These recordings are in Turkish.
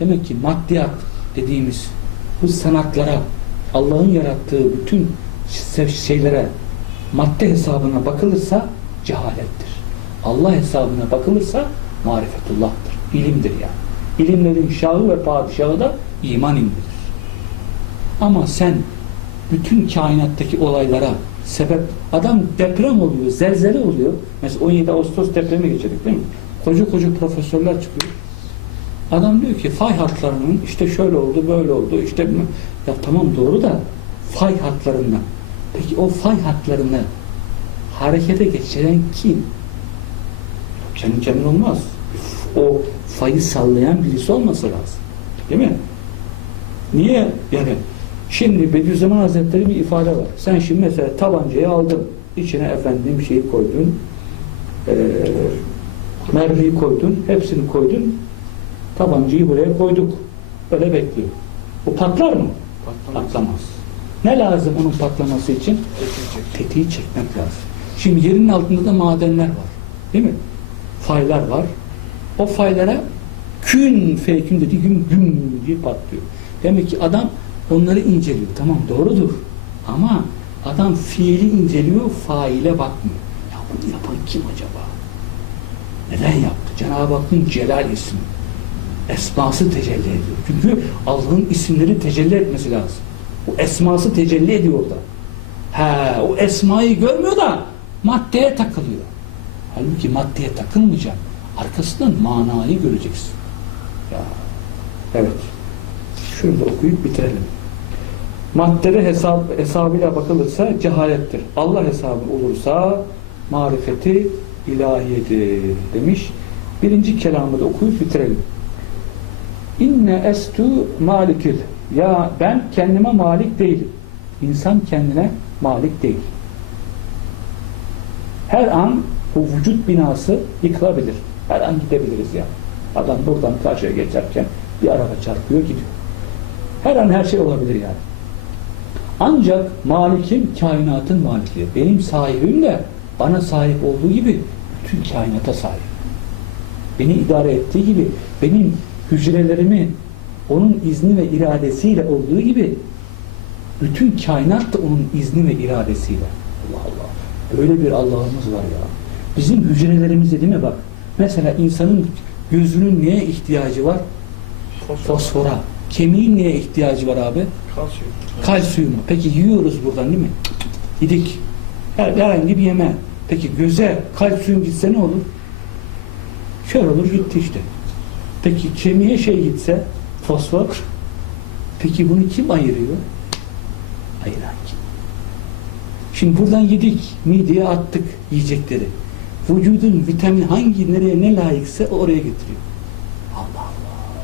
Demek ki maddiyat dediğimiz bu sanatlara, Allah'ın yarattığı bütün şeylere madde hesabına bakılırsa cehalettir. Allah hesabına bakılırsa marifetullah'tır. İlimdir yani. İlimlerin şahı ve padişahı da iman ilmidir. Ama sen bütün kainattaki olaylara sebep adam deprem oluyor, zelzele oluyor. Mesela 17 Ağustos depremi geçirdik değil mi? Koca koca profesörler çıkıyor. Adam diyor ki fay hatlarının işte şöyle oldu, böyle oldu. işte ya tamam doğru da fay hatlarından. Peki o fay hatlarını harekete geçiren kim? Kendi kendine olmaz. O fayı sallayan birisi olması lazım. Değil mi? Niye? Yani şimdi Bediüzzaman Hazretleri bir ifade var. Sen şimdi mesela tabancayı aldın. içine efendim şeyi koydun. Eee mermiyi koydun. Hepsini koydun. Tabancayı buraya koyduk. Böyle bekliyor. Bu patlar mı? Patlamaz. Ne lazım onun patlaması için? Tetiği çekmek lazım. Şimdi yerin altında da madenler var. Değil mi? Faylar var. O faylara kün feykün dediği gün güm diye patlıyor. Demek ki adam onları inceliyor. Tamam doğrudur. Ama adam fiili inceliyor, faile bakmıyor. Ya bunu yapan kim acaba? Neden yaptı? Cenab-ı Hakk'ın Celal ismi. Esması tecelli ediyor. Çünkü Allah'ın isimleri tecelli etmesi lazım. O esması tecelli ediyor orada. He, o esmayı görmüyor da maddeye takılıyor. Halbuki maddeye takılmayacak. Arkasından manayı göreceksin. Ya, evet. Şunu da okuyup bitirelim. Maddede hesap, hesabıyla bakılırsa cehalettir. Allah hesabı olursa marifeti ilahiyedir demiş. Birinci kelamı da okuyup bitirelim. İnne estu malikil. Ya ben kendime malik değilim. İnsan kendine malik değil. Her an bu vücut binası yıkılabilir. Her an gidebiliriz ya. Adam buradan karşıya geçerken bir araba çarpıyor gidiyor. Her an her şey olabilir yani. Ancak malikim kainatın malikliği. Benim sahibim de bana sahip olduğu gibi bütün kainata sahip. Beni idare ettiği gibi benim hücrelerimi onun izni ve iradesiyle olduğu gibi bütün kainat da onun izni ve iradesiyle. Allah Allah. Böyle bir Allah'ımız var ya. Bizim hücrelerimize değil mi bak. Mesela insanın gözünün neye ihtiyacı var? Fosfora. Kemiğin neye ihtiyacı var abi? Kalsiyum. Kalsiyumu. Peki yiyoruz buradan değil mi? Yedik. Her, herhangi bir yeme. Peki göze kalsiyum gitse ne olur? Kör olur gitti işte. Peki kemiğe şey gitse fosfor. Peki bunu kim ayırıyor? Ayıran kim? Şimdi buradan yedik, mideye attık yiyecekleri. Vücudun vitamin hangi nereye ne layıksa oraya getiriyor. Allah Allah.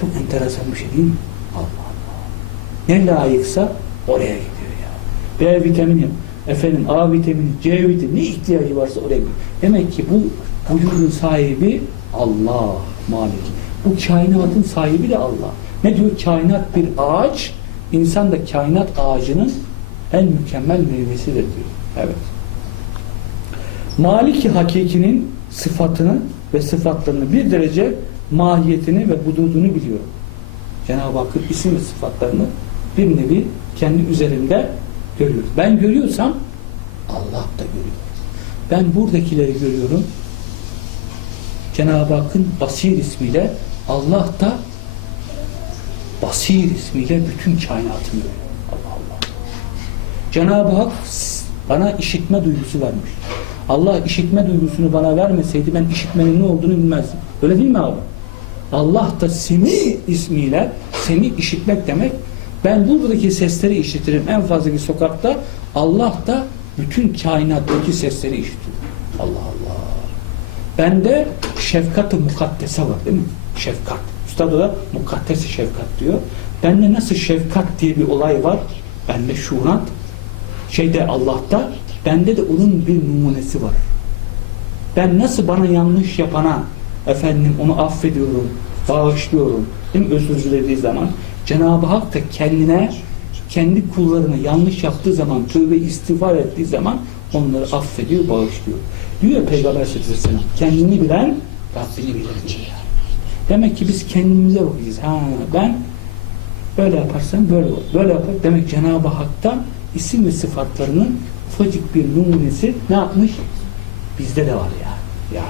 Çok enteresan bir şey değil mi? Allah Allah. Ne layıksa oraya gidiyor ya. B vitamini, efendim A vitamini, C vitamini ne ihtiyacı varsa oraya gidiyor. Demek ki bu vücudun sahibi Allah Malik. Bu kainatın sahibi de Allah. Ne diyor? Kainat bir ağaç, insan da kainat ağacının en mükemmel meyvesidir diyor. Evet. Maliki hakikinin sıfatını ve sıfatlarını bir derece mahiyetini ve hududunu biliyor. Cenab-ı Hakk'ın isim ve sıfatlarını bir nevi kendi üzerimde görüyorum. Ben görüyorsam Allah da görüyor. Ben buradakileri görüyorum. Cenab-ı Hakk'ın Basir ismiyle Allah da Basir ismiyle bütün kainatı görüyor. Allah Allah. Cenab-ı Hak bana işitme duygusu vermiş. Allah işitme duygusunu bana vermeseydi ben işitmenin ne olduğunu bilmezdim. Öyle değil mi abi? Allah da Semi ismiyle Semi işitmek demek. Ben buradaki sesleri işitirim. En fazlaki sokakta Allah da bütün kainattaki sesleri işitiyor. Allah Allah. Bende şefkat-ı mukaddese var değil mi? Şefkat. Üstad da mukaddes şefkat diyor. Bende nasıl şefkat diye bir olay var? Bende şuurat. Şeyde Allah'ta bende de onun bir numunesi var. Ben nasıl bana yanlış yapana efendim onu affediyorum, bağışlıyorum. Değil mi? Özür dilediği zaman. Cenab-ı Hak da kendine kendi kullarına yanlış yaptığı zaman, tövbe istiğfar ettiği zaman onları affediyor, bağışlıyor. Diyor ya Peygamber sallallahu aleyhi ve sellem, kendini bilen Rabbini bilir diyor. Demek ki biz kendimize bakacağız. Ha ben böyle yaparsam böyle olur. Böyle yapar. Demek Cenab-ı Hak'ta isim ve sıfatlarının ufacık bir numunesi ne yapmış? Bizde de var ya. Ya